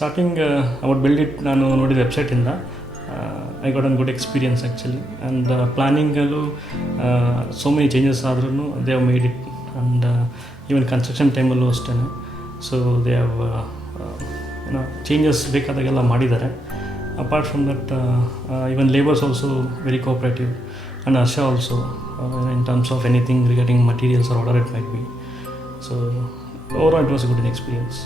Starting about build it ನಾನು ನೋಡಿದ ವೆಬ್ಸೈಟಿಂದ I got an good experience actually. And ಪ್ಲ್ಯಾನಿಂಗಲ್ಲೂ ಸೋ ಮೆನಿ ಚೇಂಜಸ್ ಆದ್ರೂ they have made it. And even construction ಟೈಮಲ್ಲೂ ಅಷ್ಟೇ. ಸೊ ದೇ ಹ್ಯಾವ್ ಏನೋ ಚೇಂಜಸ್ ಬೇಕಾದಾಗೆಲ್ಲ ಮಾಡಿದ್ದಾರೆ. Apart from that even labours also very cooperative, and Harsha also in terms of anything regarding materials or whatever it might be. So overall it was a good experience.